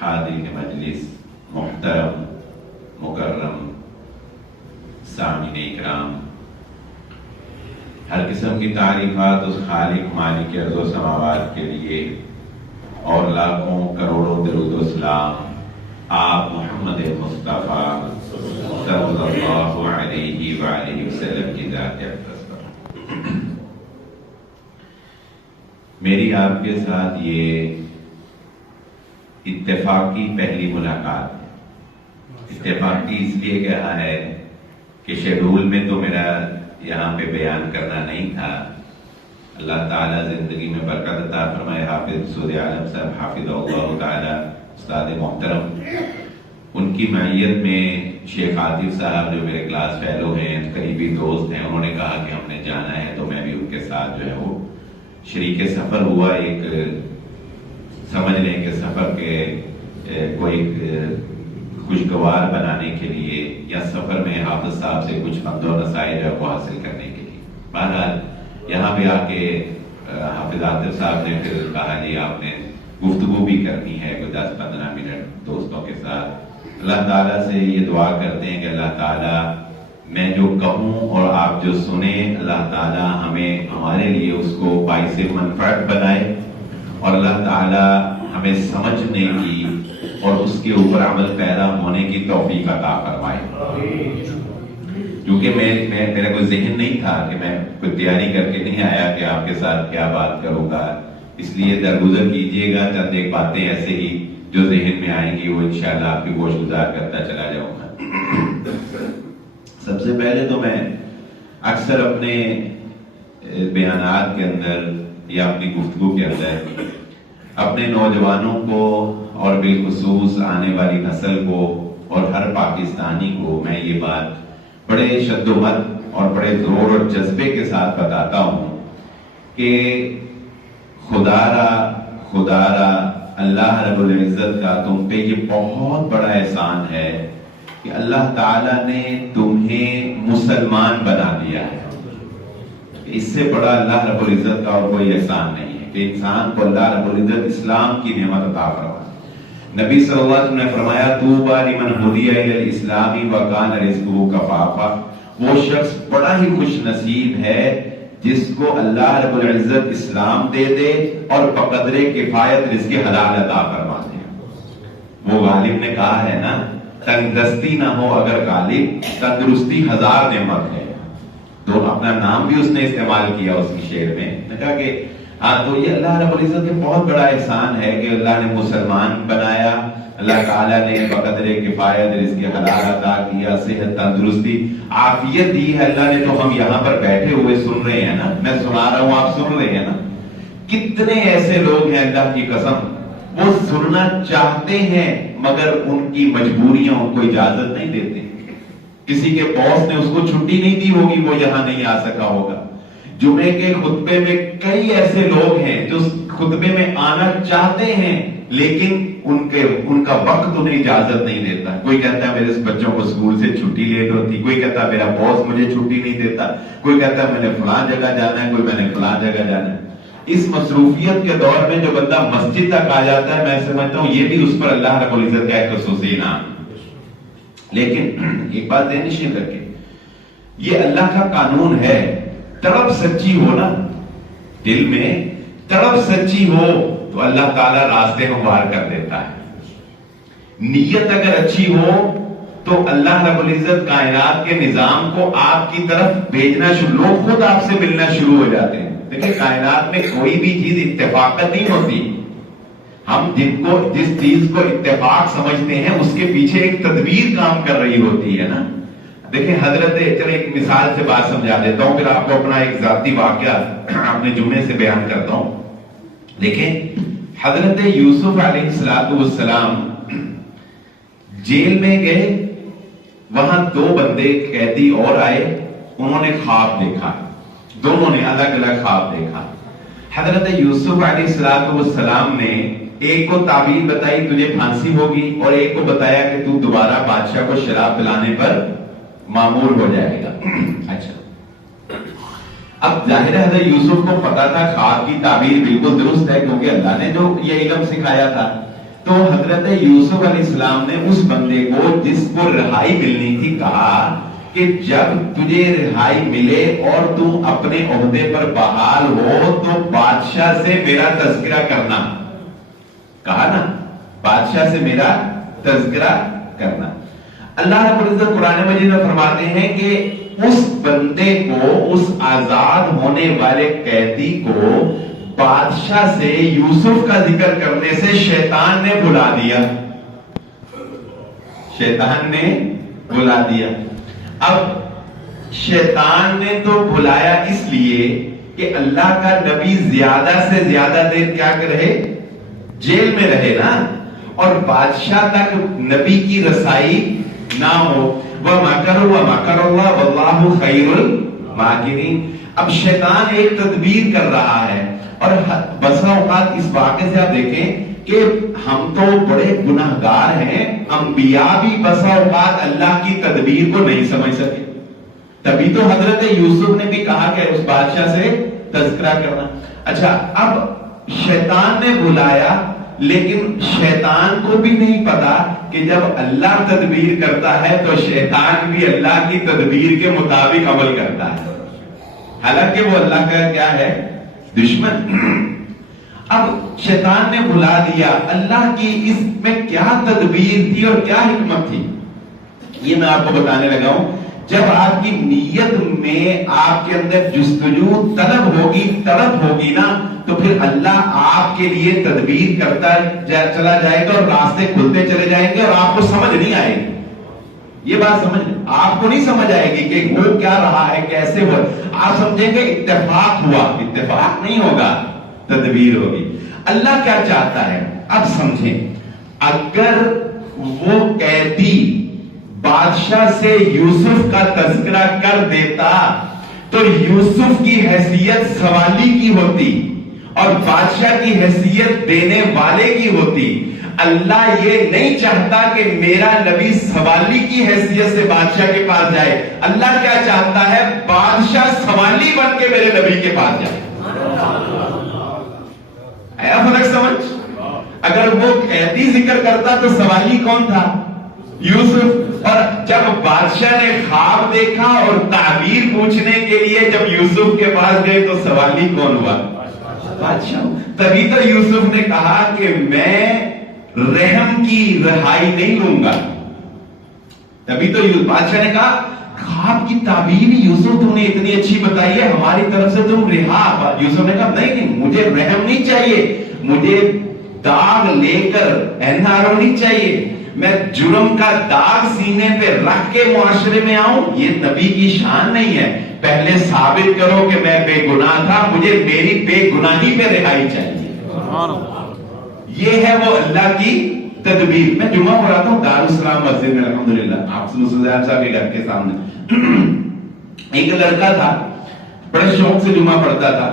حاضرین مجلس، محترم مکرم سامعین اکرام، ہر قسم کی تعریفات اس خالق مالک ارض و سماوات کے لیے، اور لاکھوں کروڑوں درود و سلام آپ محمد مصطفیٰ صلی اللہ علیہ وآلہ وسلم کی ذات اقدس پر۔ میری آپ کے ساتھ یہ اتفاقی پہلی ملاقات ہے۔ اتفاقی اس لیے کہا ہے کہ شیڈول میں تو میرا یہاں پہ بیان کرنا نہیں تھا۔ اللہ تعالیٰ زندگی میں برکت عطا فرمائے۔ حافظ سعود عالم صاحب حافظ اللہ تعالیٰ استاد محترم، ان کی معیت میں شیخ عاطف صاحب جو میرے کلاس فیلو ہیں، قریبی دوست ہیں، انہوں نے کہا کہ ہم نے جانا ہے، تو میں بھی ان کے ساتھ جو ہے وہ شریک سفر ہوا۔ ایک سمجھ لیں کہ سفر کے کوئی خوشگوار بنانے کے لیے، یا سفر میں حافظ صاحب سے کچھ فند و نصائح کو حاصل کرنے کے لیے۔ بہرحال یہاں پہ آ کے حافظ عاطف صاحب نے پھر کہا جی آپ نے گفتگو بھی کرنی ہے کوئی 10-15 منٹ دوستوں کے ساتھ۔ اللہ تعالیٰ سے یہ دعا کرتے ہیں کہ اللہ تعالیٰ میں جو کہوں اور آپ جو سنیں، اللہ تعالیٰ ہمارے لیے اس کو باعث منفعت بنائے، اور اللہ تعالیٰ ہمیں سمجھنے کی اور اس کے اوپر عمل پیدا ہونے کی توفیق عطا فرمائے۔ کیونکہ میرا کوئی ذہن نہیں تھا کہ میں کوئی تیاری کر کے نہیں آیا کہ آپ کے ساتھ کیا بات کروں گا، اس لیے درگزر کیجئے گا، چند ایک باتیں ایسے ہی جو ذہن میں آئیں گی وہ انشاءاللہ آپ کی گوش گزار کرتا چلا جاؤں گا۔ سب سے پہلے تو میں اکثر اپنے بیانات کے اندر یا اپنی گفتگو کے اندر اپنے نوجوانوں کو اور بالخصوص آنے والی نسل کو اور ہر پاکستانی کو میں یہ بات بڑے شد و مد اور بڑے زور اور جذبے کے ساتھ بتاتا ہوں کہ خدا را اللہ رب العزت کا تم پہ یہ بہت بڑا احسان ہے کہ اللہ تعالیٰ نے تمہیں مسلمان بنا دیا ہے۔ اس سے بڑا اللہ رب العزت کا اور کوئی احسان نہیں ہے کہ انسان کو اللہ رب العزت اسلام کی نعمت عطا فرمائے۔ نبی صلی اللہ علیہ وسلم نے فرمایا طوبی لمن ہدی الی الاسلام وکان رزقہ کفافا، وہ شخص بڑا ہی خوش نصیب ہے جس کو اللہ رب العزت اسلام دے دے اور بقدر کفایت رزق حلال عطا فرما دے۔ وہ غالب نے کہا ہے نا، تنگ دستی نہ ہو اگر غالب، تندرستی 1000 نعمت ہے۔ تو اپنا نام بھی اس نے استعمال کیا اس کی شعر میں، نے کہا کہ تو یہ اللہ رب العزت کے بہت بڑا احسان ہے کہ اللہ نے مسلمان بنایا، اللہ تعالیٰ نے بقدر کفایت رزق حلال عطا کیا، صحت تندرستی عافیت دی ہے اللہ نے، تو ہم یہاں پر بیٹھے ہوئے سن رہے ہیں نا، میں سنا رہا ہوں آپ سن رہے ہیں نا۔ کتنے ایسے لوگ ہیں اللہ کی قسم وہ سننا چاہتے ہیں مگر ان کی مجبوریاں ان کو اجازت نہیں دیتے۔ کسی کے باس نے اس کو چھٹی نہیں دی ہوگی، وہ یہاں نہیں آ سکا ہوگا۔ جمعے کے خطبے میں کئی ایسے لوگ ہیں جو خطبے میں آنا چاہتے ہیں لیکن ان کا وقت انہیں اجازت نہیں دیتا۔ کوئی کہتا ہے میرے بچوں کو اسکول سے چھٹی لیٹ ہوتی، کوئی کہتا ہے میرا باس مجھے چھٹی نہیں دیتا، کوئی کہتا ہے میں نے فلاں جگہ جانا ہے، کوئی میں نے فلاں جگہ جانا ہے۔ اس مصروفیت کے دور میں جو بندہ مسجد تک آ جاتا ہے، میں سمجھتا ہوں یہ بھی اس پر اللہ رب العزت کا ایک خصوصی انعام۔ لیکن ایک بات ذہن نشین رکھیں، یہ اللہ کا قانون ہے، تڑپ سچی ہو نا، دل میں تڑپ سچی ہو تو اللہ تعالیٰ راستے ہموار کر دیتا ہے۔ نیت اگر اچھی ہو تو اللہ رب العزت کائنات کے نظام کو آپ کی طرف بھیجنا شروع، لوگ خود آپ سے ملنا شروع ہو جاتے ہیں۔ دیکھیں کائنات میں کوئی بھی چیز اتفاقت نہیں ہوتی، ہم جس چیز کو اتفاق سمجھتے ہیں اس کے پیچھے ایک تدبیر کام کر رہی ہوتی ہے نا۔ دیکھیں چلے ایک مثال سے بات سمجھا دیتا ہوں، پھر آپ کو اپنا ایک ذاتی واقعہ اپنے جمعے سے بیان کرتا ہوں۔ دیکھیں حضرت یوسف علیہ السلام جیل میں گئے، وہاں 2 بندے قیدی اور آئے، انہوں نے خواب دیکھا، دونوں نے الگ الگ خواب دیکھا۔ حضرت یوسف علیہ السلام نے ایک کو تعبیر بتائی تجھے پھانسی ہوگی، اور ایک کو بتایا کہ تو دوبارہ بادشاہ کو شراب پلانے پر معمور ہو جائے گا۔ اچھا، اب ظاہر ہے حضرت یوسف کو پتا تھا خواب کی تعبیر بالکل درست ہے، کیونکہ اللہ نے جو یہ علم سکھایا تھا۔ تو حضرت یوسف علیہ السلام نے اس بندے کو جس کو رہائی ملنی تھی کہا کہ جب تجھے رہائی ملے اور تم اپنے عہدے پر بحال ہو تو بادشاہ سے میرا تذکرہ کرنا. کہا نا بادشاہ سے میرا تذکرہ کرنا. اللہ رب العزت قرآن مجید میں فرماتے ہیں کہ اس بندے کو, اس آزاد ہونے والے قیدی کو بادشاہ سے یوسف کا ذکر کرنے سے شیطان نے بلا دیا. شیطان نے بلا دیا. اب شیطان نے تو بلایا اس لیے کہ اللہ کا نبی زیادہ سے زیادہ دیر کیا رہے, جیل میں رہے نا, اور بادشاہ تک نبی کی رسائی نہ ہو. وَمَكَرُوا وَمَكَرَ اللَّهُ وَاللَّهُ خَيْرُ الْمَاكِرِينَ. اب شیطان ایک تدبیر کر رہا ہے, اور بسا اوقات اس واقعے سے آپ دیکھیں کہ ہم تو بڑے گناہگار ہیں, انبیاء بھی بسا اوقات اللہ کی تدبیر کو نہیں سمجھ سکے. تبھی تو حضرت یوسف نے بھی کہا کہ اس بادشاہ سے تذکرہ کرنا. اچھا, اب شیطان نے بلایا, لیکن شیطان کو بھی نہیں پتا کہ جب اللہ تدبیر کرتا ہے تو شیطان بھی اللہ کی تدبیر کے مطابق عمل کرتا ہے, حالانکہ وہ اللہ کا کیا ہے, دشمن. اب شیطان نے بلا دیا. اللہ کی اس میں کیا تدبیر تھی اور کیا حکمت تھی, یہ میں آپ کو بتانے لگا ہوں. جب آپ کی نیت میں آپ کے اندر جستجو طلب ہوگی, طلب ہوگی نا, تو پھر اللہ آپ کے لیے تدبیر کرتا چلا جائے گا اور راستے کھلتے چلے جائیں گے, اور آپ کو سمجھ نہیں آئے گی. یہ بات سمجھ, آپ کو نہیں سمجھ آئے گی کہ وہ کیا رہا ہے, کیسے ہوا. آپ سمجھیں گے اتفاق ہوا. اتفاق نہیں ہوگا, تدبیر ہوگی. اللہ کیا چاہتا ہے اب سمجھیں. اگر وہ قیدی بادشاہ سے یوسف کا تذکرہ کر دیتا تو یوسف کی حیثیت سوالی کی ہوتی اور بادشاہ کی حیثیت دینے والے کی ہوتی. اللہ یہ نہیں چاہتا کہ میرا نبی سوالی کی حیثیت سے بادشاہ کے پاس جائے. اللہ کیا چاہتا ہے, بادشاہ سوالی بن کے میرے نبی کے پاس جائے. آیا فرق سمجھ؟ اگر وہ قیدی ذکر کرتا تو سوالی کون تھا, یوسف. اور جب بادشاہ نے خواب دیکھا اور تعبیر پوچھنے کے لیے جب یوسف کے پاس گئے تو سوالی کون ہوا, بادشاہ. تبھی تو یوسف نے کہا کہ میں رحم کی رہائی نہیں لوں گا. تبھی تو بادشاہ نے کہا خواب کی تعبیر یوسف تم نے اتنی اچھی بتائی ہے, ہماری طرف سے تم رہا. یوسف نے کہا نہیں, مجھے رحم نہیں چاہیے, مجھے داغ لے کر NRO نہیں چاہیے. میں جرم کا داغ سینے پہ رکھ کے معاشرے میں آؤں, یہ نبی کی شان نہیں ہے. پہلے ثابت کرو کہ میں بے گناہ تھا, مجھے میری بے گناہی پہ رہائی چاہیے. یہ ہے وہ اللہ کی تدبیر. میں جمعہ پڑھاتا ہوں دارالسلام مسجد میں الحمدللہ, آپ صاحب کے گھر کے سامنے. ایک لڑکا تھا, بڑے شوق سے جمعہ پڑھتا تھا,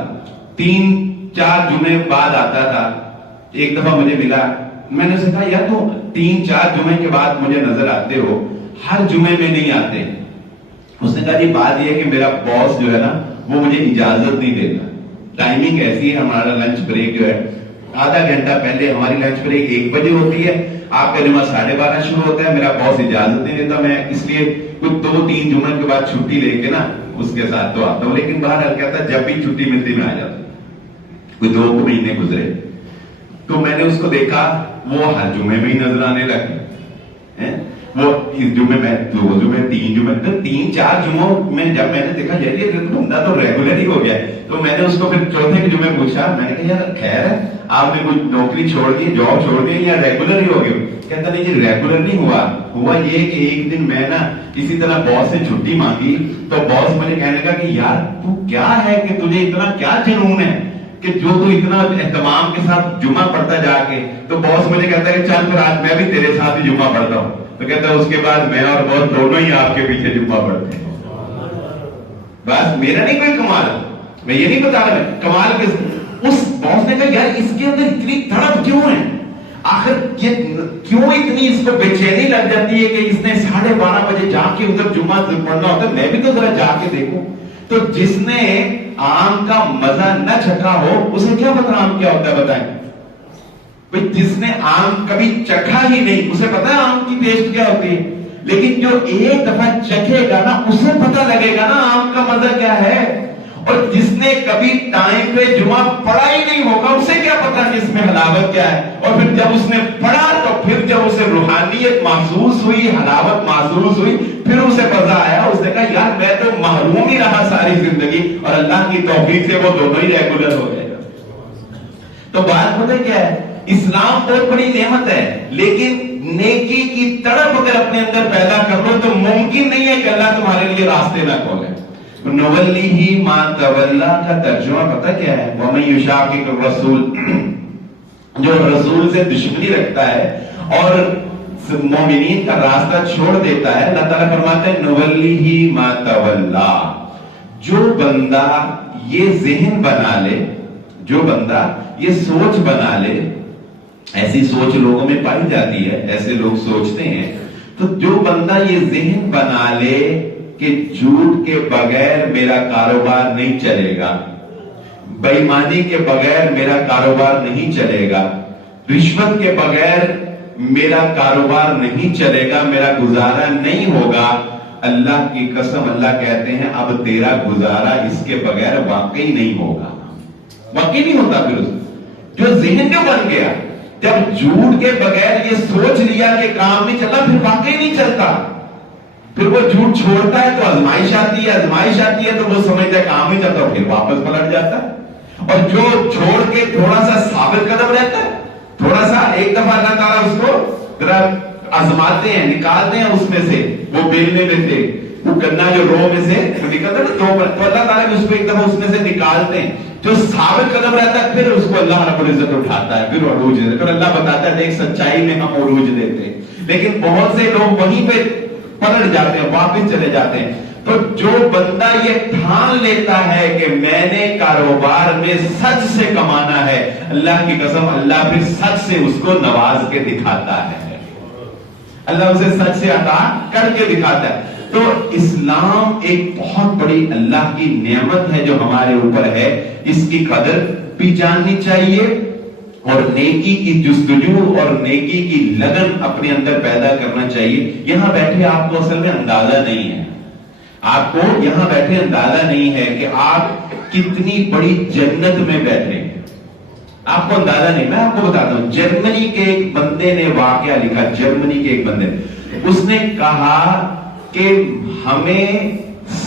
3-4 جمعے بعد آتا تھا. ایک دفعہ مجھے ملا, میں نے اسے کہا یار تو 3-4 جمعے کے بعد مجھے نظر آتے ہو, ہر جمعے میں نہیں آتے. اس نے کہا جی بات یہ ہے کہ میرا باس جو ہے نا وہ مجھے اجازت نہیں دیتا. ٹائمنگ ایسی ہے, ہمارا لنچ بریک جو ہے آدھا گھنٹہ پہلے, ہماری لنچ بریک 1 بجے ہوتی ہے, آپ کا جمعہ 12:30 شروع ہوتا ہے. میرا باس اجازت نہیں دیتا, میں اس لیے کچھ 2-3 جمعے کے بعد چھٹی لے کے نا اس کے ساتھ تو آتا ہوں. لیکن باہر کہتا ہے جب بھی چھٹی ملتی میں آ جاتا ہوں. کوئی 2 مہینے گزرے تو میں نے اس کو دیکھا وہ ہر جمعے میں ہی نظر آنے لگے. وہ اس جمعے میں 2 جمعے 3 جمعے 3-4 جمعوں میں جب میں نے دیکھا یار یہ بندہ تو ریگولر ہی ہو گیا ہے, تو میں نے اس کو پھر چوتھے کے جمعے پوچھا, میں نے کہا یار خیر ہے آپ نے کوئی نوکری چھوڑ دی, جاب چھوڑ دی یا ریگولر ہی ہو گئے؟ کہتا نہیں جی ریگولر نہیں ہوا یہ کہ ایک دن میں نا اسی طرح باس سے چھٹی مانگی تو باس مجھے کہنے لگا کہ یار تو کیا ہے کہ تجھے اتنا کیا جنون ہے کہ جو تو اتنا اہتمام کے ساتھ جمعہ پڑھتا جا کے. تو باس مجھے کہتا ہے کہ چل پھر آج میں بھی تیرے ساتھ ہی جمعہ پڑھتا ہوں. تو کہتا ہے اس کے بعد میں اور باس دونوں ہی آپ کے پیچھے جمعہ پڑھتے ہیں. بس میرا نہیں کوئی کمال, میں یہ نہیں بتا رہا کمال کس. اس باس نے کہا یار اس کے اندر اتنی تڑپ کیوں ہے, آخر یہ کیوں اتنی اس کو بے چینی لگ جاتی ہے کہ اس نے 12:30 بجے جا کے ادھر جمعہ پڑھنا ہوتا ہے, میں بھی تو ذرا جا کے دیکھوں. تو جس نے آم کا مزہ نہ چکھا ہو اسے کیا پتا آم کیا ہوتا ہے, بتائیں. جس نے آم کبھی چکھا ہی نہیں اسے پتا ہے آم کی ٹیسٹ کیا ہوتی ہے، لیکن جو ایک دفعہ چکھے گا نا اسے پتا لگے گا نا آم کا مزہ کیا ہے. اور جس نے کبھی ٹائم پہ جمعہ پڑھا ہی نہیں ہوگا اسے کیا پتا کہ اس میں حلاوت کیا ہے. اور پھر جب اس نے پڑھا تو پھر جب اسے روحانیت محسوس ہوئی، حلاوت محسوس ہوئی، پھر اسے مزہ آیا. اس نے کہا یار میں تو محروم ہی رہا ساری زندگی، اور اللہ کی توفیق سے وہ دونوں ہی ریگولر ہو گئے. تو بات پتہ کیا ہے، اسلام بہت بڑی نعمت ہے، لیکن نیکی کی تڑپ اگر اپنے اندر پیدا کر لو تو ممکن نہیں ہے کہ اللہ تمہارے لیے راستے نہ کھولے. نولیہ ما تولا کا ترجمہ پتہ کیا ہے؟ وَمَن یُشَاقِقِ الرَّسُولَ، جو رسول سے دشمنی رکھتا ہے اور مومنین کا راستہ چھوڑ دیتا ہے، اللہ تعالیٰ فرماتے ہیں نولیہ ما تولا. جو بندہ یہ ذہن بنا لے، جو بندہ یہ سوچ بنا لے، ایسی سوچ لوگوں میں پائی جاتی ہے، ایسے لوگ سوچتے ہیں، تو جو بندہ یہ ذہن بنا لے کہ جھوٹ کے بغیر میرا کاروبار نہیں چلے گا، بے ایمانی کے بغیر میرا کاروبار نہیں چلے گا، رشوت کے بغیر میرا کاروبار نہیں چلے گا، میرا گزارا نہیں ہوگا، اللہ کی قسم اللہ کہتے ہیں اب تیرا گزارا اس کے بغیر واقعی نہیں ہوگا. واقعی نہیں ہوتا. پھر جو ذہن جو بن گیا، جب جھوٹ کے بغیر یہ سوچ لیا کہ کام نہیں چلتا، پھر واقعی نہیں چلتا. پھر وہ جھوٹ چھوڑتا ہے تو آزمائش آتی ہے، آزمائش آتی ہے تو وہ سمجھتا ہے کام نہیں چلتا، پھر واپس پلٹ جاتا ہے. اور جو چھوڑ کے تھوڑا سا ثابت قدم رہتا ہے، تھوڑا سا ایک دفعہ اللہ تعالیٰ اس کو ذرا آزماتے ہیں، نکالتے ہیں اس میں سے، وہ بیلنے میں سے وہ گنا جو رو میں سے نکلتا ہے تو اللہ تعالیٰ اس کو ایک دفعہ اس میں سے نکالتے ہیں. جو ثابت قدم رہتا ہے پھر اس کو اللہ رب العزت اٹھاتا ہے، پھر عروج دیتا ہے، پھر اللہ بتاتا ہے دیکھ سچائی میں ہم عروج دیتے ہیں. لیکن بہت سے لوگ وہیں پہ پلٹ جاتے ہیں، واپس چلے جاتے ہیں. تو جو بندہ یہ ٹھان لیتا ہے کہ میں نے کاروبار میں سچ سے کمانا ہے، اللہ کی قسم اللہ پھر سچ سے اس کو نواز کے دکھاتا ہے، اللہ اسے سچ سے عطا کر کے دکھاتا ہے. تو اسلام ایک بہت بڑی اللہ کی نعمت ہے جو ہمارے اوپر ہے، اس کی قدر بھی جاننی چاہیے اور نیکی کی جستجو اور نیکی کی لگن اپنے اندر پیدا کرنا چاہیے. یہاں بیٹھے آپ کو اصل میں اندازہ نہیں ہے، آپ کو یہاں بیٹھے اندازہ نہیں ہے کہ آپ کتنی بڑی جنت میں بیٹھے ہیں. آپ کو اندازہ نہیں. میں آپ کو بتاتا ہوں، جرمنی کے ایک بندے نے واقعہ لکھا، جرمنی کے ایک بندے نے، اس نے کہا کہ ہمیں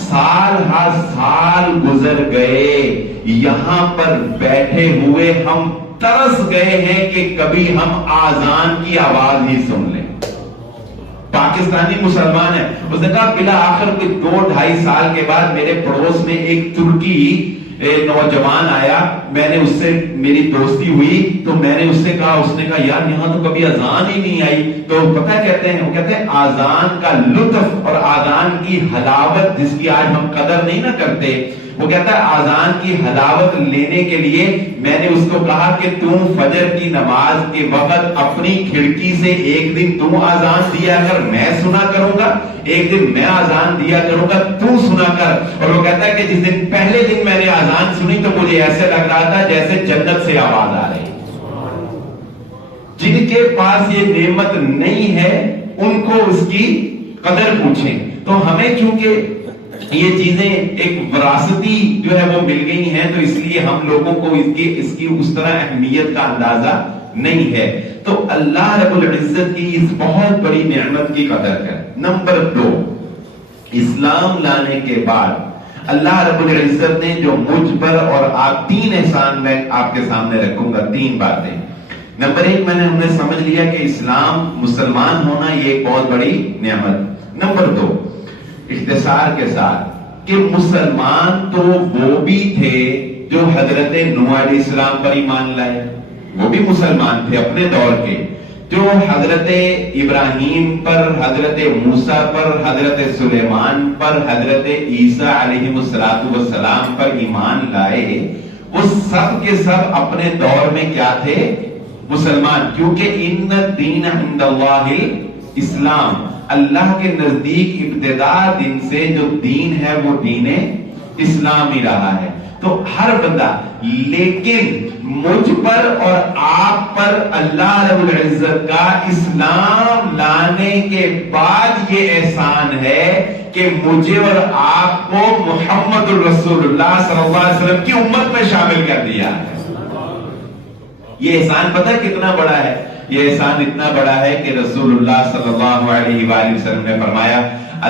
سال ہر سال گزر گئے یہاں پر بیٹھے ہوئے، ہم ترس گئے ہیں کہ کبھی ہم آذان کی آواز ہی سن لیں. پاکستانی مسلمان ہے. اس نے کہا بلا آخر کوئی 2-2.5 سال کے بعد میرے پڑوس میں ایک ترکی نوجوان آیا، میں نے اس سے میری دوستی ہوئی تو میں نے اس سے کہا، اس نے کہا یار یہاں تو کبھی اذان ہی نہیں آئی. تو پتہ کہتے ہیں، وہ کہتے ہیں آذان کا لطف اور آذان کی حلاوت جس کی آج ہم قدر نہیں نہ کرتے، وہ کہتا ہے آذان کی حلاوت لینے کے لیے میں نے اس کو کہا کہ تم فجر کی نماز کے وقت اپنی کھڑکی سے ایک دن تم آذان دیا کر، میں سنا کروں گا، ایک دن میں آذان دیا کروں گا، تو سنا کر. اور وہ کہتا ہے کہ جس دن پہلے دن میں نے آذان سنی تو مجھے ایسے لگ رہا تھا جیسے جنت سے آواز آ رہی. جن کے پاس یہ نعمت نہیں ہے ان کو اس کی قدر پوچھیں. تو ہمیں چونکہ یہ چیزیں ایک وراثتی جو ہے وہ مل گئی ہیں تو اس لیے ہم لوگوں کو اس کی اس طرح اہمیت کا اندازہ نہیں ہے. تو اللہ رب العزت کی اس بہت بڑی نعمت کی قدر کریں. نمبر 2، اسلام لانے کے بعد اللہ رب العزت نے جو مجھ پر اور آپ 3 احسان میں آپ کے سامنے رکھوں گا، 3 باتیں. نمبر 1 ہم نے سمجھ لیا کہ اسلام مسلمان ہونا یہ ایک بہت بڑی نعمت. نمبر 2 اختصار کے ساتھ کہ مسلمان تو وہ بھی تھے جو حضرت نوح علیہ السلام پر ایمان لائے، وہ بھی مسلمان تھے اپنے دور کے، جو حضرت ابراہیم پر، حضرت موسیٰ پر، حضرت سلیمان پر، حضرت عیسیٰ علیہ السلام پر ایمان لائے، وہ سب کے سب اپنے دور میں کیا تھے؟ مسلمان. کیونکہ ان الدین عند اللہ اسلام، اللہ کے نزدیک ابتدا دن سے جو دین ہے وہ دین اسلام ہی رہا ہے. تو ہر بندہ، لیکن مجھ پر اور آپ پر اللہ رب العزت کا اسلام لانے کے بعد یہ احسان ہے کہ مجھے اور آپ کو محمد الرسول اللہ صلی اللہ علیہ وسلم کی امت میں شامل کر دیا ہے. یہ احسان پتہ کتنا بڑا ہے؟ یہ احسان اتنا بڑا ہے کہ رسول اللہ صلی اللہ علیہ وآلہ وسلم نے فرمایا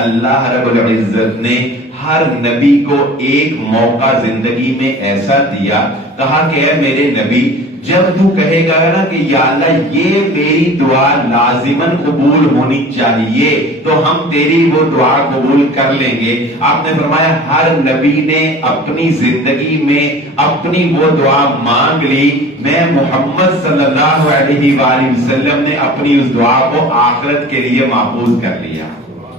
اللہ رب العزت نے ہر نبی کو ایک موقع زندگی میں ایسا دیا، کہا کہ اے میرے نبی جب تو کہے گا نا کہ یا اللہ یہ میری دعا لازماً قبول ہونی چاہیے تو ہم تیری وہ دعا قبول کر لیں گے. آپ نے فرمایا ہر نبی نے اپنی زندگی میں اپنی وہ دعا مانگ لی، میں محمد صلی اللہ علیہ وآلہ وسلم نے اپنی اس دعا کو آخرت کے لیے محفوظ کر لیا.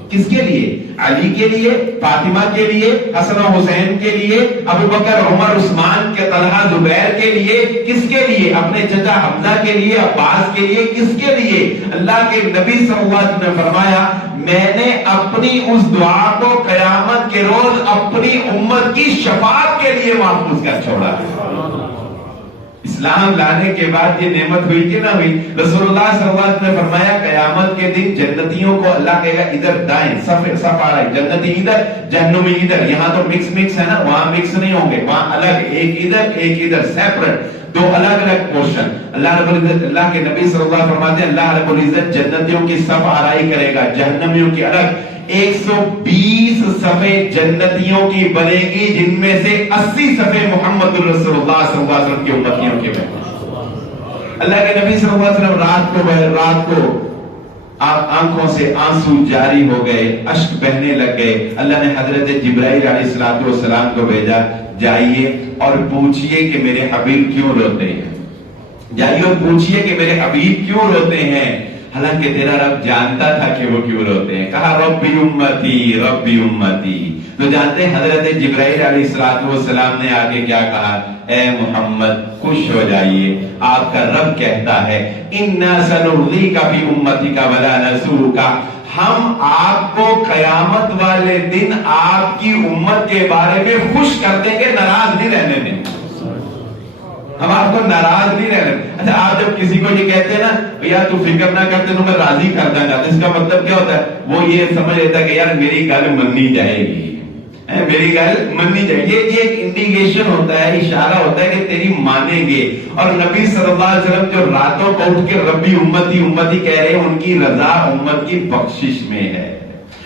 کس کے لیے؟ علی کے لیے، فاطمہ کے لیے، حسن و حسین کے لیے، ابو بکر عمر عثمان کے طلحہ زبیر کے لیے. کس کے لیے؟ اپنے چچا حمزہ کے لیے، عباس کے لیے. کس کے لیے؟ اللہ کے نبی صلی اللہ علیہ وسلم نے فرمایا میں نے اپنی اس دعا کو قیامت کے روز اپنی امت کی شفاعت کے لیے محفوظ کر چھوڑا. اسلام لانے کے بعد یہ نعمت ہوئی کہ نہ ہوئی؟ رسول اللہ صلی اللہ علیہ وسلم نے فرمایا قیامت کے دن جنتیوں کو اللہ کہے گا ادھر دائیں صف آ رہا ہے، جنتی ادھر جہنمی ادھر. یہاں تو مکس ہے نا، وہاں مکس نہیں ہوں گے، وہاں الگ، ایک ادھر سیپریٹ، دو الگ الگ پورشن. اللہ رب العزت، اللہ کے نبی صلی اللہ علیہ وسلم فرماتے ہیں اللہ رب العزت جنتیوں کی صف آرائی کرے گا، جہنمیوں کی الگ. 120 صفیں جنتیوں کی بنے گی جن میں سے 80 صفیں محمد رسول اللہ صلی اللہ علیہ وسلم کی امتیوں کے بنے. اللہ کے نبی صلی اللہ علیہ وسلم رات کو آنکھوں سے آنسو جاری ہو گئے، اشک بہنے لگ گئے. اللہ نے حضرت جبرائیل علیہ السلام کو بھیجا جائیے اور پوچھئے کہ میرے حبیب کیوں روتے ہیں، جائیے اور پوچھئے کہ میرے حبیب کیوں روتے ہیں، حالانکہ تیرا رب جانتا تھا کہ وہ کیوں روتے ہیں. کہا ربی امتی. تو جانتے ہیں حضرت جبرائیل علیہ السلام نے آگے کیا کہا؟ اے محمد خوش ہو جائیے، آپ کا رب کہتا ہے اِنَّا سَنُرْضِيكَ فِي أُمَّتِكَ وَلَا نَسُوءُكَ، ہم آپ کو قیامت والے دن آپ کی امت کے بارے میں خوش کر دیں گے، ناراض نہیں رہنے دیں. ہم آپ کو ناراض نہیں رہنے. اچھا آپ جب کسی کو یہ کہتے ہیں نا یار تو فکر نہ کرتے تو میں راضی کر دوں گا، تو اس کا مطلب کیا ہوتا ہے؟ وہ یہ سمجھ لیتا ہے کہ یار میری گل مننی جائے گی، میری گل مننی جائے گی. یہ ایک انڈیکیشن ہوتا ہے، اشارہ ہوتا ہے کہ تیری مانیں گے. اور نبی صلی اللہ علیہ وسلم جو راتوں کو اٹھ کے ربی امتی کہہ رہے ہیں، ان کی رضا امت کی بخشش میں ہے.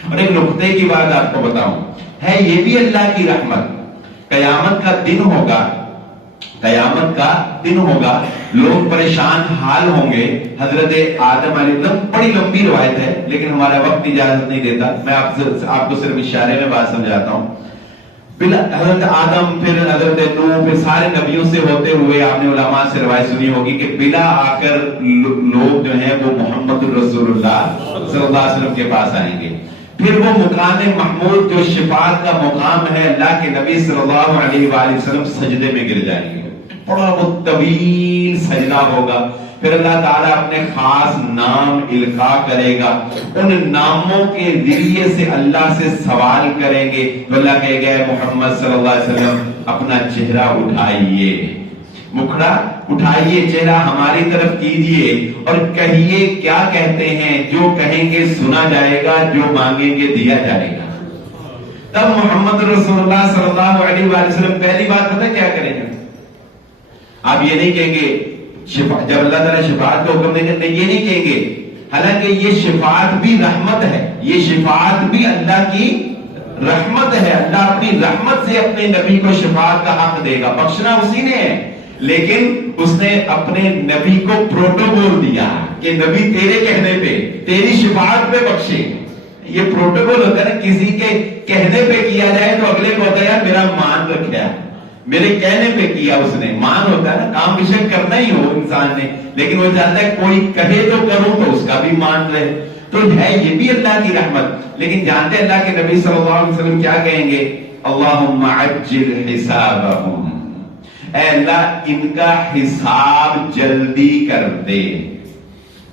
اور ایک نقطے کی بات آپ کو بتاؤں، ہے یہ بھی اللہ کی رحمت. قیامت کا دن ہوگا، قیامت کا دن ہوگا، لوگ پریشان حال ہوں گے. حضرت آدم علیہ السلام، بڑی لمبی روایت ہے لیکن ہمارا وقت اجازت نہیں دیتا، میں آپ کو صرف اشارے میں بات سمجھاتا ہوں. حضرت آدم، پھر حضرت نوح، پھر سارے نبیوں سے ہوتے ہوئے آپ نے علماء سے روایت سنی ہوگی کہ بلا آ کر لوگ جو ہیں وہ محمد الرسول اللہ صلی اللہ علیہ وسلم کے پاس آئیں گے. پھر وہ مقام محمود جو شفاعت کا مقام ہے، اللہ کے نبی صلی اللہ علیہ وآلہ وسلم سجدے میں گر جائیں گے. بڑا وہ طویل سجدہ ہوگا. پھر اللہ تعالیٰ اپنے خاص نام القاء کرے گا، ان ناموں کے ذریعے سے اللہ سے سوال کریں گے. تو اللہ کہے گا محمد صلی اللہ علیہ وسلم اپنا چہرہ اٹھائیے، مکھڑا اٹھائیے، چہرہ ہماری طرف کیجئے اور کہیے کیا کہتے ہیں. جو کہیں گے سنا جائے گا، جو مانگیں گے دیا جائے گا. تب محمد رسول اللہ صلی اللہ علیہ وآلہ وسلم پہلی بات پتہ کیا کریں گے؟ آپ یہ نہیں کہیں گے جب اللہ تعالیٰ شفاعت کا حکم دیں گے، یہ نہیں کہیں گے. حالانکہ یہ شفاعت بھی رحمت ہے، یہ شفاعت بھی اللہ کی رحمت ہے. اللہ اپنی رحمت سے اپنے نبی کو شفاعت کا حق دے گا. بخشنا اسی نے ہے، لیکن اس نے اپنے نبی کو پروٹوکول دیا کہ نبی تیرے کہنے پہ، تیری شفاعت پہ بخشے. یہ پروٹوکول ہوتا ہے نا، کسی کے کہنے پہ کیا جائے تو اگلے کو ہوتا ہے میرا مان رکھا، میرے کہنے پہ کیا اس نے. مان ہوتا ہے نا، کام بیشک کرنا ہی ہو انسان نے، لیکن وہ چاہتا ہے کوئی کہے تو کروں تو اس کا بھی مان رہے. تو ہے یہ بھی اللہ کی رحمت. لیکن جانتے اللہ کے نبی صلی اللہ علیہ وسلم کیا کہیں گے؟ اللہم عجل حسابہم، اے اللہ ان کا حساب جلدی کر دے.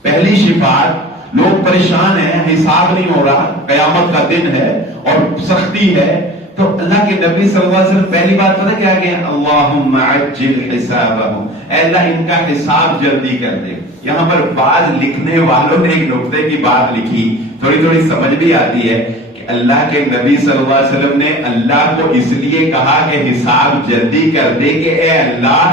پہلی شفاعت، لوگ پریشان ہیں، حساب نہیں ہو رہا، قیامت کا دن ہے اور سختی ہے. تو اللہ کے نبی صلی اللہ علیہ وسلم پہلی بات پتہ کیا کہ اللہم عجل حسابہم، اے اللہ ان کا حساب جلدی کر دے. یہاں پر بعض لکھنے والوں نے ایک نقطے کی بات لکھی، تھوڑی سمجھ بھی آتی ہے کہ اللہ کے نبی صلی اللہ علیہ وسلم نے اللہ کو اس لیے کہا کہ حساب جلدی کر دے کہ اے اللہ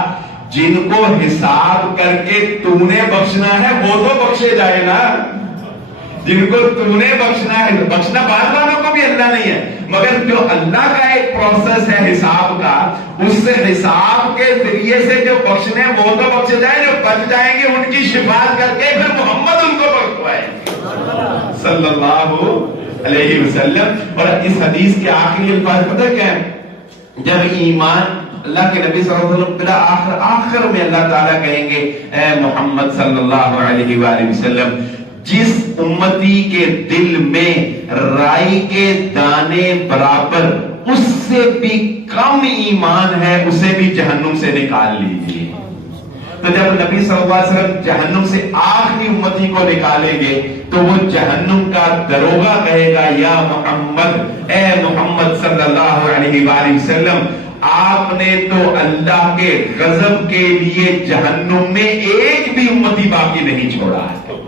جن کو حساب کر کے تو نے بخشنا ہے وہ تو بخشے جائے نا. جن کو تو نے بخشنا ہے، بخشنا بعد والوں کو بھی اللہ نہیں ہے، مگر جو اللہ کا ایک پروسیس ہے حساب کا، اس سے حساب کے ذریعے سے جو بخشنے وہ تو بخشے جائیں، جو بچ جائیں گے ان کی شفاعت کر کے پھر محمد ان کو بخشوائے صلی اللہ علیہ وسلم. اور اس حدیث کے آخری الفاظ پتہ کیا ہے؟ جب ایمان اللہ کے نبی صلی اللہ علیہ وسلم بلا آخر میں اللہ تعالیٰ کہیں گے اے محمد صلی اللہ علیہ وآلہ وسلم، جس امتی کے دل میں رائی کے دانے برابر اس سے بھی کم ایمان ہے اسے بھی جہنم سے نکال لیجیے. تو جب نبی صلی اللہ علیہ وسلم جہنم سے آخری امتی کو نکالیں گے تو وہ جہنم کا دروغہ کہے گا یا محمد، اے محمد صلی اللہ علیہ وآلہ وسلم، آپ نے تو اللہ کے غضب کے لیے جہنم میں ایک بھی امتی باقی نہیں چھوڑا ہے.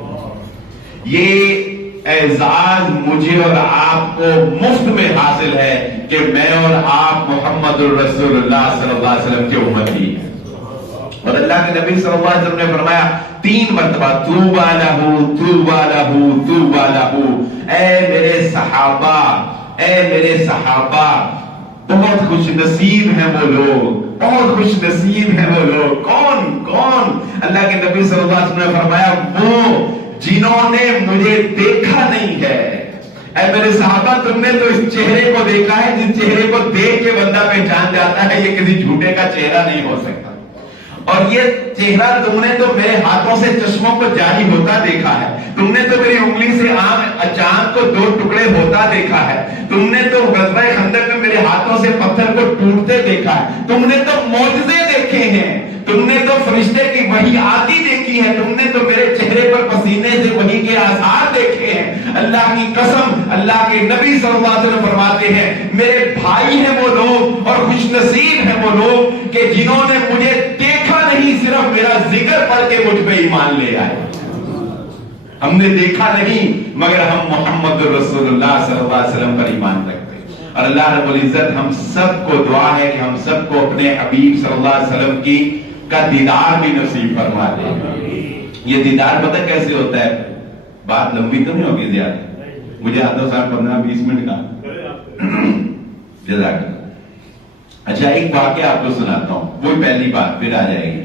یہ اعزاز مجھے اور آپ کو مفت میں حاصل ہے کہ میں اور آپ محمد الرسول اللہ صلی اللہ علیہ وسلم کے امتی ہیں. اور اللہ کے نبی صلی اللہ علیہ وسلم نے فرمایا 3 مرتبہ طوبی لہ طوبی لہ طوبی لہ، اے میرے صحابہ، اے میرے صحابہ، بہت خوش نصیب ہیں وہ لوگ، بہت خوش نصیب ہیں وہ لوگ. کون؟ اللہ کے نبی صلی اللہ علیہ وسلم نے فرمایا وہ جنہوں نے مجھے دیکھا نہیں ہے. اے میرے صحابہ، تم نے تو اس چہرے کو دیکھا ہے جس چہرے کو دیکھ کے بندہ پہچان جاتا ہے یہ کسی جھوٹے کا چہرہ نہیں ہو سکتا. اور یہ چہرہ تم نے تو میرے ہاتھوں سے چشموں کو جاری ہوتا دیکھا ہے، تم نے تو میری انگلی سے چاند کو 2 ٹکڑے ہوتا دیکھا ہے، تم نے تو غزوہ خندق میں میرے ہاتھوں سے پتھر کو ٹوٹتے دیکھا ہے، تم نے تو معجزے دیکھے ہیں، تم نے تو فرشتے کی وحی آتی دیکھی ہے، تم نے تو میرے چہرے پر پسینے سے وحی کے آثار دیکھے ہیں. اللہ کی قسم، اللہ کے نبی صلی اللہ علیہ وسلم فرماتے ہیں میرے بھائی ہیں وہ لوگ اور خوش نصیب ہیں وہ لوگ کہ جنہوں نے مجھے دیکھا نہیں، صرف میرا ذکر پڑھ کے مجھ پہ ایمان لے آئے. ہم نے دیکھا نہیں مگر ہم محمد رسول اللہ صلی اللہ علیہ وسلم پر ایمان رکھتے. اور اللہ رب العزت ہم سب کو دعا ہے کہ ہم سب کو اپنے حبیب صلی اللہ علیہ وسلم کی کا دیدار بھی نصیب فرما دے. یہ دیدار پتہ کیسے ہوتا ہے؟ بات لمبی تو نہیں ہوگی زیادہ، مجھے آتا صاحب 15-20 منٹ کا جزاک اللہ. اچھا ایک واقعہ آپ کو سناتا ہوں، وہی پہلی بات پھر آ جائے گی.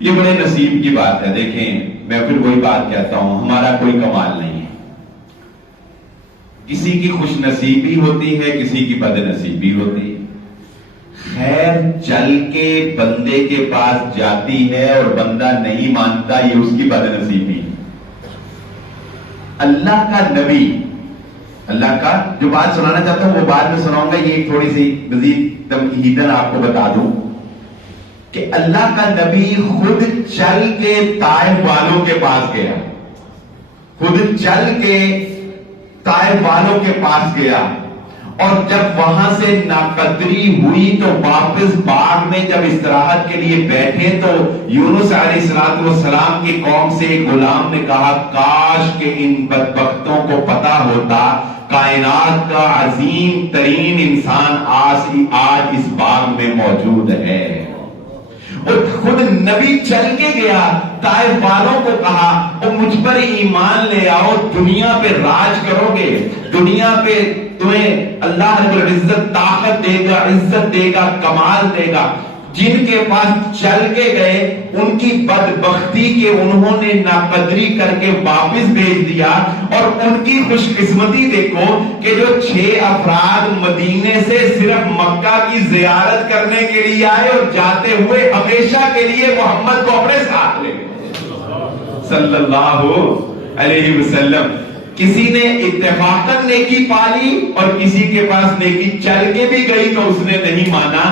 یہ بڑے نصیب کی بات ہے. دیکھیں میں پھر وہی بات کہتا ہوں، ہمارا کوئی کمال نہیں ہے. کسی کی خوش نصیبی ہوتی ہے، کسی کی بد نصیبی ہوتی ہے. خیر چل کے بندے کے پاس جاتی ہے اور بندہ نہیں مانتا، یہ اس کی بد نصیبی. اللہ کا نبی، اللہ کا جو بات سنانا چاہتا ہوں وہ بعد میں سناؤں گا، یہ ایک تھوڑی سی مزید تمہیداً آپ کو بتا دوں کہ اللہ کا نبی خود چل کے طائف والوں کے پاس گیا، خود چل کے طائف والوں کے پاس گیا، اور جب وہاں سے ناقدری ہوئی تو واپس باغ میں جب استراحت کے لیے بیٹھے تو یونس علیہ السلام کی قوم سے ایک غلام نے کہا کاش کہ ان بدبختوں کو پتا ہوتا کائنات کا عظیم ترین انسان آج اس باغ میں موجود ہے. وہ خود نبی چل کے گیا، طائف والوں کو کہا وہ مجھ پر ایمان لے آؤ، دنیا پہ راج کرو گے، دنیا پہ تمہیں اللہ رب العزت طاقت دے گا، عزت دے گا، کمال دے گا. جن کے پاس چل کے گئے ان کی بدبختی کے انہوں نے ناقدری کر کے واپس بھیج دیا. اور ان کی خوش قسمتی دیکھو کہ جو 6 افراد مدینے سے صرف مکہ کی زیارت کرنے کے لیے آئے اور جاتے ہوئے ہمیشہ کے لیے محمد کو اپنے ساتھ لے گئے صلی اللہ علیہ وسلم. کسی نے اتفاقاً نیکی پالی اور کسی کے پاس نیکی چل کے بھی گئی تو اس نے نہیں مانا.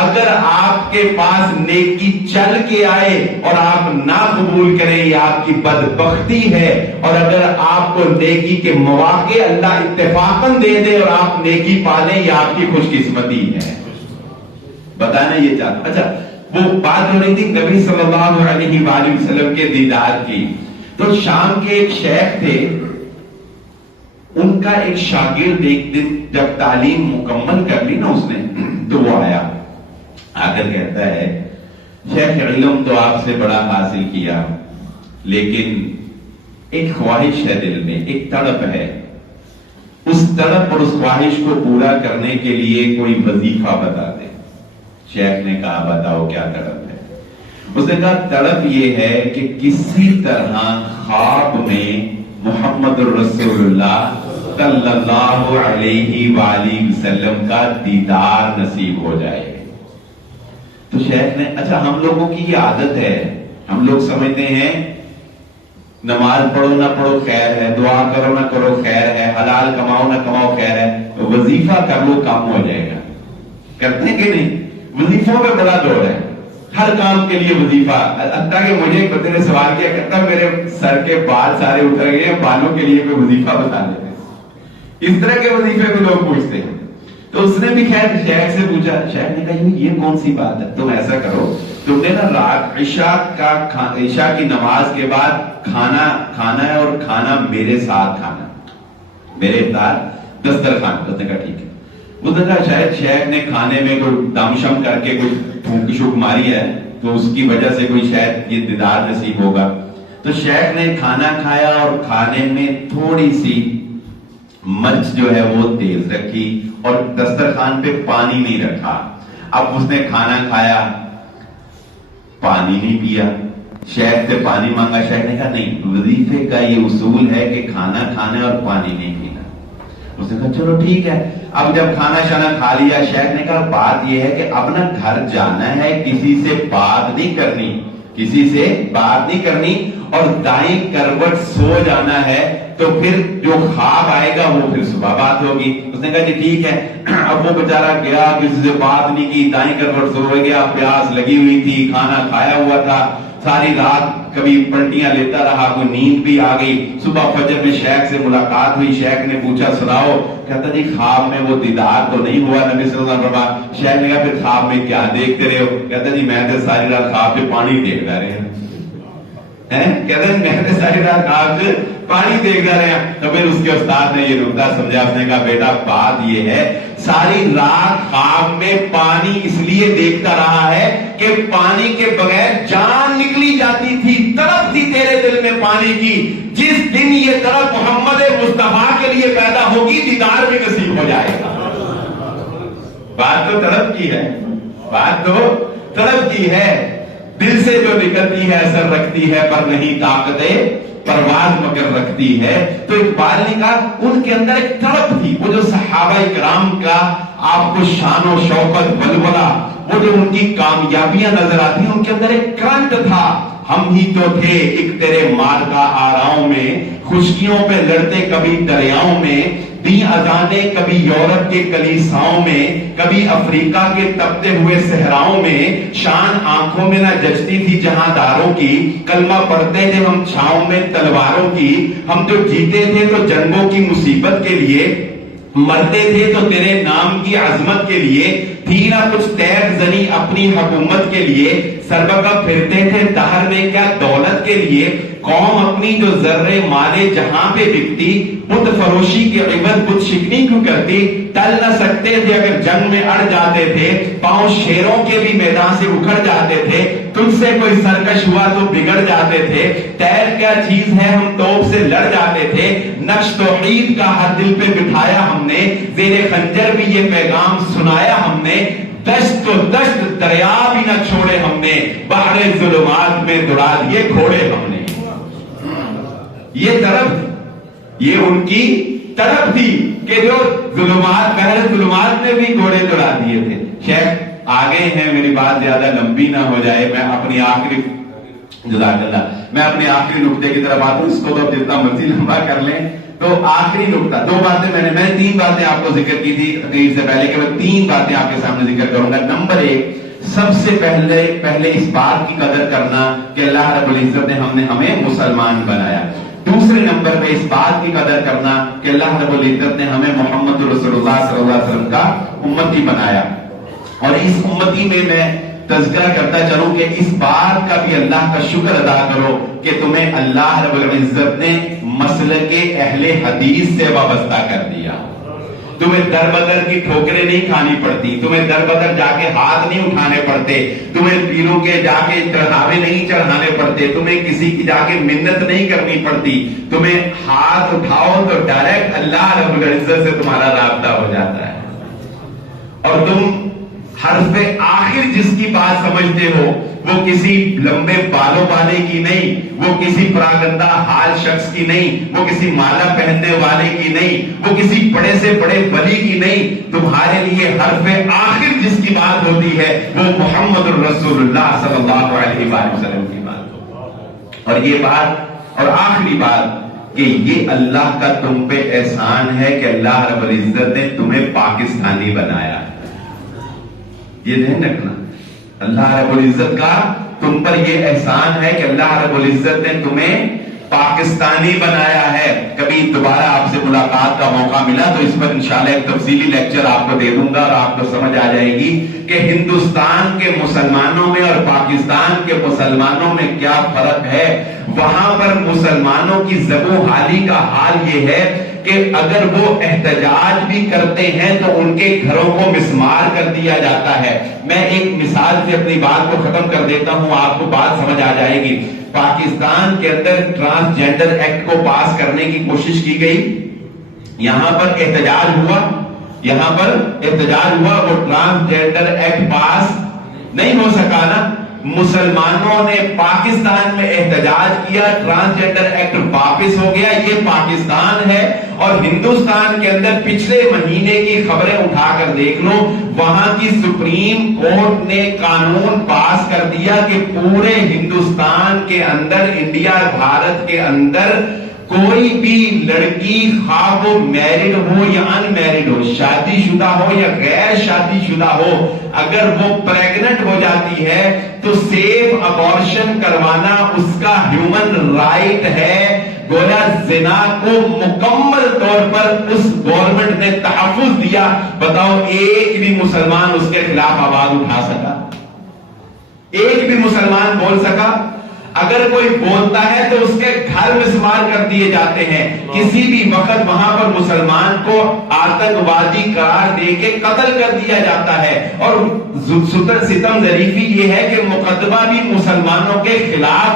اگر آپ کے پاس نیکی چل کے آئے اور آپ نہ قبول کریں یہ آپ کی بدبختی ہے، اور اگر آپ کو نیکی کے مواقع اللہ اتفاقاً دے دے اور آپ نیکی پالیں یہ آپ کی خوش قسمتی ہے۔ بتانا یہ چاہتا۔ اچھا وہ بات ہو رہی تھی نبی صلی اللہ علیہ وآلہ وسلم کے دیدار کی، تو شام کے ایک شیخ تھے، ان کا ایک شاگرد ایک دن جب تعلیم مکمل کر لی نا اس نے، تو وہ آیا، آ کر کہتا ہے شیخ علم تو آپ سے بڑا حاصل کیا، لیکن ایک خواہش ہے دل میں، ایک تڑپ ہے، اس تڑپ اور اس خواہش کو پورا کرنے کے لیے کوئی وظیفہ بتا دے۔ شیخ نے کہا بتاؤ کیا تڑپ ہے؟ اس نے کہا تڑپ یہ ہے کہ کسی طرح خواب میں محمد رسول اللہ صلی اللہ علیہ وآلہ وسلم کا دیدار نصیب ہو جائے۔ تو شیخ نے، اچھا ہم لوگوں کی یہ عادت ہے، ہم لوگ سمجھتے ہیں نماز پڑھو نہ پڑھو خیر ہے، دعا کرو نہ کرو خیر ہے، حلال کماؤ نہ کماؤ خیر ہے، وظیفہ کر لو کام ہو جائے گا۔ کرتے ہیں کہ نہیں؟ وظیفوں پہ بڑا دور ہے، ہر کام کے لیے وظیفہ۔ حتیٰ کہ مجھے ایک بندے نے سوال کیا، کہتا میرے سر کے بال سارے اتر گئے، بالوں کے لیے کوئی وظیفہ بتا دیتے۔ اس طرح کے وظیفے بھی لوگ پوچھتے ہیں۔ تو اس نے بھی خیر شیخ سے پوچھا، شیخ نے کہا یہ کون سی بات ہے؟ تم ایسا کرو، تم نے نا رات عشاء کی نماز کے بعد کھانا کھانا ہے، اور کھانا میرے ساتھ کھانا، میرے ساتھ دسترخوان۔ اس نے کہا ٹھیک ہے۔ اس نے کہا شاید شیخ نے کھانے میں کوئی دم شم کر کے کوئی پھونک شک ماری ہے، تو اس کی وجہ سے کوئی شاید یہ دیدار نصیب ہوگا۔ تو شیخ نے کھانا کھایا اور کھانے میں تھوڑی سی مرچ جو ہے وہ تیز رکھی اور دسترخوان پہ پانی نہیں رکھا۔ اب اس نے کھانا کھایا، پانی نہیں پیا، شیخ سے پانی مانگا، شیخ نے کہا نہیں، وظیفے کا یہ اصول ہے کہ کھانا کھانا اور پانی نہیں پینا۔ اس نے کہا چلو ٹھیک ہے۔ اب جب کھانا شانا کھا لیا، شیخ نے کہا بات یہ ہے کہ اب نا گھر جانا ہے، کسی سے بات نہیں کرنی، کسی سے بات نہیں کرنی، اور دائیں کروٹ سو جانا ہے، تو پھر جو خواب آئے گا وہ پھر صبح بات ہوگی۔ اس نے کہا جی ٹھیک ہے۔ اب وہ بیچارہ گیا، کسی سے بات نہیں کی، دائیں کروٹ سو گیا، پیاس لگی ہوئی تھی، کھانا کھایا ہوا تھا، ساری رات کبھی پلٹیاں لیتا رہا، کوئی نیند بھی آ گئی۔ صبح فجر میں شیخ سے ملاقات ہوئی، شیخ نے پوچھا سناؤ، کہتا جی خواب میں وہ دیدار تو نہیں ہوا نبی صلی اللہ علیہ وسلم۔ شیخ نے کہا پھر خواب میں کیا دیکھتے رہے ہو؟ کہتا جی میں تو ساری رات خواب میں پانی دیکھتا رہے ہیں۔ کہتے ہیں میں نے ساری رات خواب سے پانی دیکھتا رہے ہیں۔ تو پھر اس کے استاد نے یہ نکتہ سمجھا، اس نے کہا بیٹا بات یہ ہے ساری رات خواب میں پانی اس لیے دیکھتا رہا ہے کہ پانی کے بغیر جان نکلی جاتی تھی، تڑپ تھی تیرے دل میں پانی کی، جس دن یہ تڑپ محمد مصطفیٰ کے لیے پیدا ہوگی دیدار بھی نصیب ہو جائے گا۔ بات تو تڑپ کی ہے، بات تو تڑپ کی ہے، دل سے جو نکلتی ہے اثر رکھتی ہے، پر نہیں طاقتیں پرواز مگر رکھتی ہے۔ تو اقبال نے کہا ان کے اندر ایک تڑپ تھی، وہ جو صحابہ کرام کا آپ کو شان و شوکت ولولہ، وہ جو ان کی کامیابیاں نظر آتی ہیں، ان کے اندر ایک کرنٹ تھا۔ ہم ہی تو تھے ایک تیرے مار کا آراؤں میں، خشکیوں پہ لڑتے کبھی دریاؤں میں، دی اذانیں کبھی یورپ کے کلیساؤں میں، کبھی افریقہ کے تپتے ہوئے صحراؤں میں، شان آنکھوں میں نہ جچتی تھی جہاں داروں کی، کلمہ پڑھتے تھے ہم چھاؤں میں تلواروں کی، ہم تو جیتے تھے تو جنگوں کی مصیبت کے لیے، مرتے تھے تو تیرے نام کی عظمت کے لیے، تھی نہ کچھ تیغ زنی اپنی حکومت کے لیے، سربکہ پھرتے تھے دہر میں کیا دولت کے لیے، قوم اپنی جو ذرے مالے جہاں پہ بکتی، بت فروشی کے عوض بت شکنی کیوں کرتی، ٹل نہ سکتے تھے اگر جنگ میں اڑ جاتے تھے، پاؤں شیروں کے بھی میدان سے اکھڑ جاتے تھے، تجھ سے کوئی سرکش ہوا تو بگڑ جاتے تھے، تیر کیا چیز ہے ہم توپ سے لڑ جاتے تھے، نقش توحید کا ہر دل پہ بٹھایا ہم نے، زیر خنجر بھی یہ پیغام سنایا ہم نے، دشت تو دشت دریا بھی نہ چھوڑے ہم نے، بحر ظلمات میں دوڑا دیے گھوڑے ہم نے۔ یہ طرف یہ ان کی طرف تھی کہ جو ظلمات بحر ظلمات میں بھی گھوڑے دوڑا دیے تھے۔ شیخ آگے ہیں، میری بات زیادہ لمبی نہ ہو جائے، میں اپنی آخری جزاک اللہ میں اپنے آخری نقطے کی طرف آتا ہوں، اس کو تو اب جتنا مرضی لمبا کر لیں. تو آخری نقطہ، دو باتیں میں نے 3 باتیں آپ کو ذکر کی تھی تقریر سے پہلے کہ میں 3 باتیں آپ کے سامنے ذکر کروں گا. نمبر 1، سب سے پہلے اس بات کی قدر کرنا کہ اللہ رب العزت نے ہمیں مسلمان بنایا. دوسرے نمبر پہ اس بات کی قدر کرنا کہ اللہ رب العزت نے ہمیں محمد رسول اللہ صلی اللہ علیہ وسلم کا امتی بنایا. اور اس امتی میں تذکرہ کرتا چلوں کہ اس بات کا بھی اللہ کا شکر ادا کرو کہ تمہیں اللہ رب العزت نے مسلک اہل حدیث سے وابستہ کر دیا. تمہیں در بدر کی ٹھوکریں نہیں کھانی پڑتی، تمہیں در بدر جا کے ہاتھ نہیں اٹھانے پڑتے، تمہیں پیروں کے جا کے چڑھاوے نہیں چڑھانے پڑتے، تمہیں کسی کی جا کے منت نہیں کرنی پڑتی. تمہیں ہاتھ اٹھاؤ تو ڈائریکٹ اللہ رب العزت سے تمہارا رابطہ ہو جاتا ہے. اور تم حرف آخر جس کی بات سمجھتے ہو وہ کسی لمبے بالوں والے کی نہیں، وہ کسی پراگندہ حال شخص کی نہیں، وہ کسی مالا پہننے والے کی نہیں، وہ کسی بڑے سے بڑے ولی کی نہیں. تمہارے لیے حرف آخر جس کی بات ہوتی ہے وہ محمد رسول اللہ صلی اللہ علیہ وسلم کی بات. اور یہ بات اور آخری بات کہ یہ اللہ کا تم پہ احسان ہے کہ اللہ رب العزت نے تمہیں پاکستانی بنایا. یہ دھیان رکھنا، اللہ رب العزت کا تم پر یہ احسان ہے کہ اللہ رب العزت نے تمہیں پاکستانی بنایا ہے. کبھی دوبارہ آپ سے ملاقات کا موقع ملا تو اس پر انشاءاللہ ایک تفصیلی لیکچر آپ کو دے دوں گا اور آپ کو سمجھ آ جائے گی کہ ہندوستان کے مسلمانوں میں اور پاکستان کے مسلمانوں میں کیا فرق ہے. وہاں پر مسلمانوں کی زبوں حالی کا حال یہ ہے کہ اگر وہ احتجاج بھی کرتے ہیں تو ان کے گھروں کو مسمار کر دیا جاتا ہے. میں ایک مثال سے اپنی بات کو ختم کر دیتا ہوں، آپ کو بات سمجھ آ جائے گی. پاکستان کے اندر ٹرانسجینڈر ایکٹ کو پاس کرنے کی کوشش کی گئی، یہاں پر احتجاج ہوا، وہ ٹرانسجینڈر ایکٹ پاس نہیں ہو سکا نا. مسلمانوں نے پاکستان میں احتجاج کیا، ٹرانسجینڈر ایکٹ واپس ہو گیا. یہ پاکستان ہے. اور ہندوستان کے اندر پچھلے مہینے کی خبریں اٹھا کر دیکھ لو، وہاں کی سپریم کورٹ نے قانون پاس کر دیا کہ پورے ہندوستان کے اندر، انڈیا بھارت کے اندر کوئی بھی لڑکی خواہ وہ میرڈ ہو یا ان میرڈ ہو، شادی شدہ ہو یا غیر شادی شدہ ہو، اگر وہ پریگننٹ ہو جاتی ہے تو سیف ابارشن کروانا اس کا ہیومن رائٹ ہے. گویا زنا کو مکمل طور پر اس گورنمنٹ نے تحفظ دیا. بتاؤ ایک بھی مسلمان اس کے خلاف آواز اٹھا سکا؟ ایک بھی مسلمان بول سکا؟ اگر کوئی بولتا ہے تو اس کے گھر مسمار کر دیے جاتے ہیں. کسی بھی وقت وہاں پر مسلمان کو آتنکوادی قرار دے کے قتل کر دیا جاتا ہے. اور ستم ظریفی یہ ہے کہ مقدمہ بھی مسلمانوں کے خلاف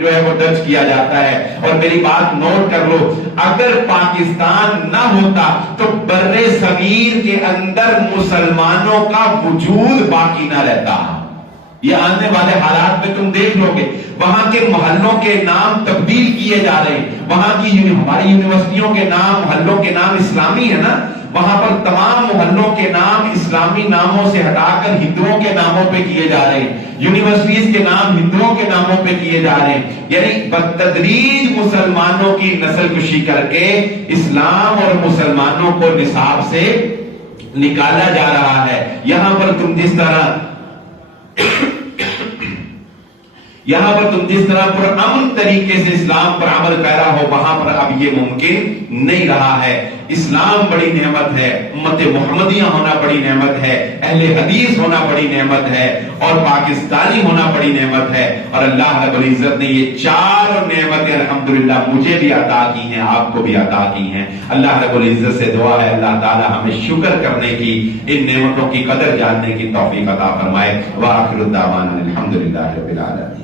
جو ہے وہ درج کیا جاتا ہے. اور میری بات نوٹ کر لو، اگر پاکستان نہ ہوتا تو بر صغیر کے اندر مسلمانوں کا وجود باقی نہ رہتا. یہ آنے والے حالات میں تم دیکھ لو گے، وہاں کے محلوں کے نام تبدیل کیے جا رہے ہیں. وہاں کی ہماری یونیورسٹیوں کے نام، محلوں کے نام اسلامی ہے نا، وہاں پر تمام محلوں کے نام اسلامی ناموں سے ہٹا کر ہندوؤں کے ناموں پہ کیے جا رہے ہیں. یونیورسٹیز کے نام ہندوؤں کے ناموں پہ کیے جا رہے ہیں. یعنی بتدریج مسلمانوں کی نسل کشی کر کے اسلام اور مسلمانوں کو نصاب سے نکالا جا رہا ہے. یہاں پر تم جس طرح پر امن طریقے سے اسلام پر عمل پیرا ہو، وہاں پر اب یہ ممکن نہیں رہا ہے. اسلام بڑی نعمت ہے، امت محمدیہ ہونا بڑی نعمت ہے، اہل حدیث ہونا بڑی نعمت ہے، اور پاکستانی ہونا بڑی نعمت ہے. اور اللہ رب العزت نے یہ 4 نعمتیں الحمدللہ مجھے بھی عطا کی ہیں، آپ کو بھی عطا کی ہیں. اللہ رب العزت سے دعا ہے اللہ تعالی ہمیں شکر کرنے کی، ان نعمتوں کی قدر جاننے کی توفیق عطا فرمائے. وآخر دعوانا الحمدللہ رب العالمین.